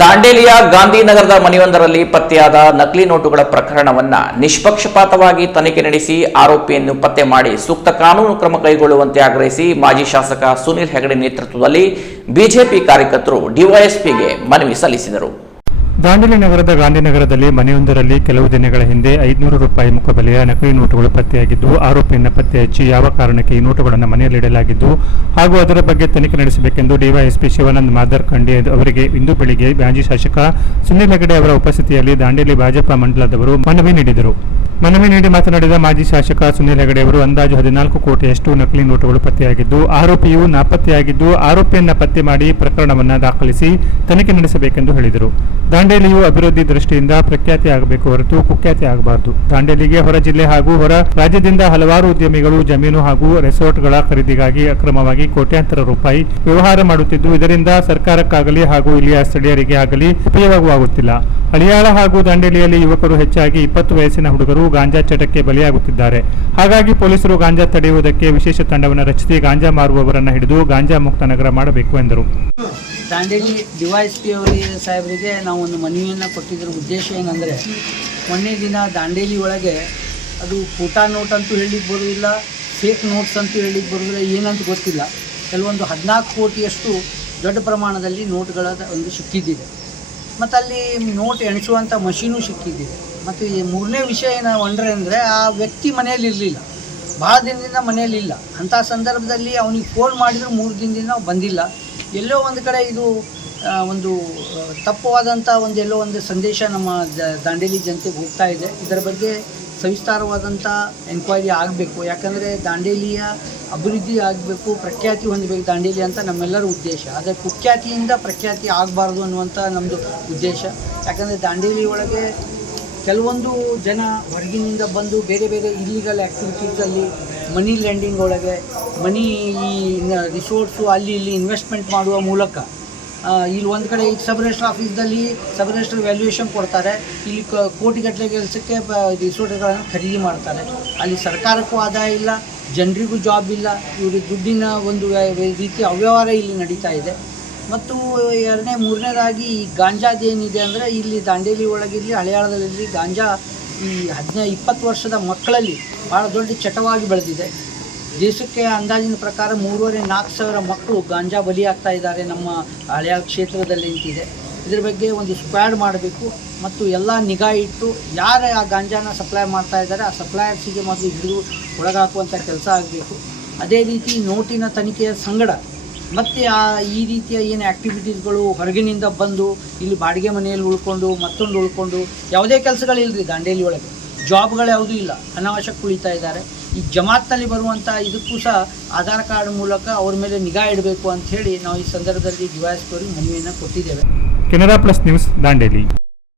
ದಾಂಡೇಲಿಯ ಗಾಂಧಿನಗರದ ಮನೆಯೊಂದರಲ್ಲಿ ಪತ್ತೆಯಾದ ನಕಲಿ ನೋಟುಗಳ ಪ್ರಕರಣವನ್ನ ನಿಷ್ಪಕ್ಷಪಾತವಾಗಿ ತನಿಖೆ ನಡೆಸಿ ಆರೋಪಿಯನ್ನು ಪತ್ತೆ ಮಾಡಿ ಸೂಕ್ತ ಕಾನೂನು ಕ್ರಮ ಕೈಗೊಳ್ಳುವಂತೆ ಆಗ್ರಹಿಸಿ ಮಾಜಿ ಶಾಸಕ ಸುನಿಲ್ ಹೆಗಡೆ ನೇತೃತ್ವದಲ್ಲಿ ಬಿಜೆಪಿ ಕಾರ್ಯಕರ್ತರು ಡಿವೈಎಸ್ಪಿಗೆ ಮನವಿ ಸಲ್ಲಿಸಿದರು. ದಾಂಡೇಲಿ ನಗರದ ಗಾಂಧಿನಗರದಲ್ಲಿ ಮನೆಯೊಂದರಲ್ಲಿ ಕೆಲವು ದಿನಗಳ ಹಿಂದೆ 500 ರೂಪಾಯಿ ಮುಖಬೆಲೆಯ ನಕಲಿ ನೋಟುಗಳು ಪತ್ತೆಯಾಗಿದ್ದು, ಆರೋಪಿಯನ್ನು ಪತ್ತೆ ಹಚ್ಚಿ ಯಾವ ಕಾರಣಕ್ಕೆ ಈ ನೋಟುಗಳನ್ನು ಮನೆಯಲ್ಲಿಡಲಾಗಿದ್ದು ಹಾಗೂ ಅದರ ಬಗ್ಗೆ ತನಿಖೆ ನಡೆಸಬೇಕೆಂದು ಡಿವೈಎಸ್ಪಿ ಶಿವಾನಂದ ಮಾದರ್ಕಂಡಿ ಅವರಿಗೆ ಇಂದು ಬೆಳಿಗ್ಗೆ ಮಾಜಿ ಶಾಸಕ ಸುನಿಲ್ ಹೆಗಡೆ ಅವರ ಉಪಸ್ಥಿತಿಯಲ್ಲಿ ದಾಂಡೇಲಿ ಭಾಜಪಾ ಮಂಡಲದವರು ಮನವಿ ನೀಡಿದರು. ಮನವಿ ನೀಡಿ ಮಾತನಾಡಿದ ಮಾಜಿ ಶಾಸಕ ಸುನಿಲ್ ಹೆಗಡೆ ಅವರು ಅಂದಾಜು 14 ಕೋಟಿಯಷ್ಟು ನಕಲಿ ನೋಟುಗಳು ಪತ್ತೆಯಾಗಿದ್ದು, ಆರೋಪಿಯು ನಾಪತ್ತೆಯಾಗಿದ್ದು, ಆರೋಪಿಯನ್ನು ಪತ್ತೆ ಮಾಡಿ ಪ್ರಕರಣವನ್ನು ದಾಖಲಿಸಿ ತನಿಖೆ ನಡೆಸಬೇಕೆಂದು ಹೇಳಿದರು. ದಾಂಡೇಲಿಯು ಅಭಿವೃದ್ಧಿ ದೃಷ್ಟಿಯಿಂದ ಪ್ರಖ್ಯಾತಿ ಆಗಬೇಕು ಹೊರತು ಕುಖ್ಯಾತಿ ಆಗಬಾರದು. ದಾಂಡೇಲಿಗೆ ಹೊರ ಜಿಲ್ಲೆ ಹಾಗೂ ಹೊರ ರಾಜ್ಯದಿಂದ ಹಲವಾರು ಉದ್ಯಮಿಗಳು ಜಮೀನು ಹಾಗೂ ರೆಸಾರ್ಟ್ಗಳ ಖರೀದಿಗಾಗಿ ಅಕ್ರಮವಾಗಿ ಕೋಟ್ಯಾಂತರ ರೂಪಾಯಿ ವ್ಯವಹಾರ ಮಾಡುತ್ತಿದ್ದು, ಇದರಿಂದ ಸರ್ಕಾರಕ್ಕಾಗಲಿ ಹಾಗೂ ಇಲ್ಲಿಯ ಸ್ಥಳೀಯರಿಗೆ ಆಗಲಿ ಉಪಯೋಗವಾಗುತ್ತಿಲ್ಲ. ಹಳಿಯಾಳ ಹಾಗೂ ದಾಂಡೇಲಿಯಲ್ಲಿ ಯುವಕರು ಹೆಚ್ಚಾಗಿ 20 ವಯಸ್ಸಿನ ಹುಡುಗರು ಗಾಂಜಾ ಚಟಕ್ಕೆ ಬಲಿಯಾಗುತ್ತಿದ್ದಾರೆ. ಹಾಗಾಗಿ ಪೊಲೀಸರು ಗಾಂಜಾ ತಡೆಯುವುದಕ್ಕೆ ವಿಶೇಷ ತಂಡವನ್ನು ರಚಿಸಿ ಗಾಂಜಾ ಮಾರುವವರನ್ನು ಹಿಡಿದು ಗಾಂಜಾ ಮುಕ್ತ ನಗರ ಮಾಡಬೇಕು ಎಂದರು. ದಾಂಡೇಲಿ ಡಿವೈಎಸ್ಪಿ ಸಾಹೇಬರಿಗೆ ನಾವು ಒಂದು ಮನವಿಯನ್ನು ಕೊಟ್ಟಿದ್ದರ ಉದ್ದೇಶ ಏನಂದರೆ, ಮೊನ್ನೆ ದಿನ ದಾಂಡೇಲಿ ಒಳಗೆ ಅದು ಫೋಟಾ ನೋಟ್ ಅಂತೂ ಹೇಳಲಿಕ್ಕೆ ಬರೋದಿಲ್ಲ, ಫೇಕ್ ನೋಟ್ಸ್ ಅಂತೂ ಹೇಳಲಿಕ್ಕೆ ಬರೋದಿಲ್ಲ, ಏನಂತ ಗೊತ್ತಿಲ್ಲ. ಕೆಲವೊಂದು 14 ಕೋಟಿಯಷ್ಟು ದೊಡ್ಡ ಪ್ರಮಾಣದಲ್ಲಿ ನೋಟ್ಗಳ ಒಂದು ಸಿಕ್ಕಿದ್ದಿದೆ. ಮತ್ತು ಅಲ್ಲಿ ನೋಟ್ ಎಣಿಸುವಂಥ ಮಷೀನು ಸಿಕ್ಕಿದ್ದಿದೆ. ಮತ್ತು ಈ ಮೂರನೇ ವಿಷಯ ಏನು ಅಂದರೆ, ಆ ವ್ಯಕ್ತಿ ಮನೆಯಲ್ಲಿ ಇರಲಿಲ್ಲ, ಭಾಳ ದಿನದಿಂದ ಮನೆಯಲ್ಲಿಲ್ಲ. ಅಂಥ ಸಂದರ್ಭದಲ್ಲಿ ಅವನಿಗೆ ಫೋನ್ ಮಾಡಿದರೂ 3 ದಿನದಿಂದ ನಾವು ಬಂದಿಲ್ಲ. ಎಲ್ಲೋ ಒಂದು ಕಡೆ ಇದು ಒಂದು ತಪ್ಪವಾದಂಥ ಎಲ್ಲೋ ಒಂದು ಸಂದೇಶ ನಮ್ಮ ದಾಂಡೇಲಿ ಜನತೆಗೆ ಹೋಗ್ತಾ ಇದೆ. ಇದರ ಬಗ್ಗೆ ಸವಿಸ್ತಾರವಾದಂಥ ಎನ್ಕ್ವೈರಿ ಆಗಬೇಕು. ಯಾಕಂದರೆ ದಾಂಡೇಲಿಯ ಅಭಿವೃದ್ಧಿ ಆಗಬೇಕು, ಪ್ರಖ್ಯಾತಿ ಹೊಂದಬೇಕು ದಾಂಡೇಲಿ ಅಂತ ನಮ್ಮೆಲ್ಲರ ಉದ್ದೇಶ. ಆದರೆ ಕುಖ್ಯಾತಿಯಿಂದ ಪ್ರಖ್ಯಾತಿ ಆಗಬಾರ್ದು ಅನ್ನುವಂಥ ನಮ್ಮದು ಉದ್ದೇಶ. ಯಾಕಂದರೆ ದಾಂಡೇಲಿ ಒಳಗೆ ಕೆಲವೊಂದು ಜನ ಹೊರಗಿನಿಂದ ಬಂದು ಬೇರೆ ಬೇರೆ ಇಲ್ಲಿಗಲ್ ಆ್ಯಕ್ಟಿವಿಟೀಸಲ್ಲಿ ಮನಿ ಲ್ಯಾಂಡಿಂಗ್ ಒಳಗೆ ಈ ರಿಸೋರ್ಟ್ಸು ಅಲ್ಲಿ ಇಲ್ಲಿ ಇನ್ವೆಸ್ಟ್ಮೆಂಟ್ ಮಾಡುವ ಮೂಲಕ ಇಲ್ಲಿ ಒಂದು ಕಡೆ ಈಗ ಸಬ್ ರಿಜಿಸ್ಟ್ರ್ ಆಫೀಸ್ದಲ್ಲಿ ಸಬ್ ರಿಜಿಸ್ಟ್ರ್ ವ್ಯಾಲ್ಯೂಯೇಷನ್ ಕೊಡ್ತಾರೆ, ಇಲ್ಲಿ ಕೋಟಿಗಟ್ಟಲೆ ಕೆಲಸಕ್ಕೆ ರಿಸೋರ್ಟ್ಗಳನ್ನು ಖರೀದಿ ಮಾಡ್ತಾರೆ. ಅಲ್ಲಿ ಸರ್ಕಾರಕ್ಕೂ ಆದಾಯ ಇಲ್ಲ, ಜನರಿಗೂ ಜಾಬ್ ಇಲ್ಲ, ಇವ್ರಿಗೆ ದುಡ್ಡಿನ ಒಂದು ರೀತಿ ಅವ್ಯವಹಾರ ಇಲ್ಲಿ ನಡೀತಾ ಇದೆ. ಮತ್ತು ಮೂರನೇದಾಗಿ ಈ ಗಾಂಜಾದೇನಿದೆ ಅಂದರೆ, ಇಲ್ಲಿ ದಾಂಡೇಲಿ ಒಳಗಿರಲಿ ಹಳೆಯಾಳದಲ್ಲಿ ಗಾಂಜಾ ಈ 20 ವರ್ಷದ ಮಕ್ಕಳಲ್ಲಿ ಭಾಳ ದೊಡ್ಡ ಚಟವಾಗಿ ಬೆಳೆದಿದೆ. ದೇಶಕ್ಕೆ ಅಂದಾಜಿನ ಪ್ರಕಾರ 3,500-4 ಸಾವಿರ ಮಕ್ಕಳು ಗಾಂಜಾ ಬಲಿಯಾಗ್ತಾ ಇದ್ದಾರೆ ನಮ್ಮ ಹಳೆಯಾಳ ಕ್ಷೇತ್ರದಲ್ಲಿ ನಿಂತಿದೆ. ಇದ್ರ ಬಗ್ಗೆ ಒಂದು ಸ್ಕ್ವಾಡ್ ಮಾಡಬೇಕು ಮತ್ತು ಎಲ್ಲ ನಿಗಾ ಇಟ್ಟು ಯಾರು ಆ ಗಾಂಜಾನ ಸಪ್ಲೈ ಮಾಡ್ತಾ ಇದ್ದಾರೆ ಆ ಸಪ್ಲೈಯರ್ಸಿಗೆ ಮೊದಲು ಹಿಡಿದು ಒಳಗಾಕುವಂಥ ಕೆಲಸ ಆಗಬೇಕು. ಅದೇ ರೀತಿ ನೋಟಿನ ತನಿಖೆಯ ಸಂಗಡ ಮತ್ತು ಈ ರೀತಿಯ ಏನು ಆ್ಯಕ್ಟಿವಿಟೀಸ್ಗಳು ಹೊರಗಿನಿಂದ ಬಂದು ಇಲ್ಲಿ ಬಾಡಿಗೆ ಮನೆಯಲ್ಲಿ ಉಳ್ಕೊಂಡು ಮತ್ತೊಂದು ಉಳ್ಕೊಂಡು ಯಾವುದೇ ಕೆಲಸಗಳಿಲ್ಲರಿ ದಾಂಡೇಲಿ ಒಳಗೆ, ಜಾಬ್ಗಳು ಯಾವುದೂ ಇಲ್ಲ, ಅನಾವಶ್ಯಕ ಕುಳಿತಾ ಇದ್ದಾರೆ. ಈ ಜಮಾತ್ನಲ್ಲಿ ಬರುವಂಥ ಇದಕ್ಕೂ ಸಹ ಆಧಾರ್ ಕಾರ್ಡ್ ಮೂಲಕ ಅವ್ರ ಮೇಲೆ ನಿಗಾ ಇಡಬೇಕು ಅಂತ ಹೇಳಿ ನಾವು ಈ ಸಂದರ್ಭದಲ್ಲಿ ಡಿವೈಎಸ್ಪಿ ಅವರಿಗೆ ಮನವಿಯನ್ನು ಕೊಟ್ಟಿದ್ದೇವೆ. Canara plus news Dandeli.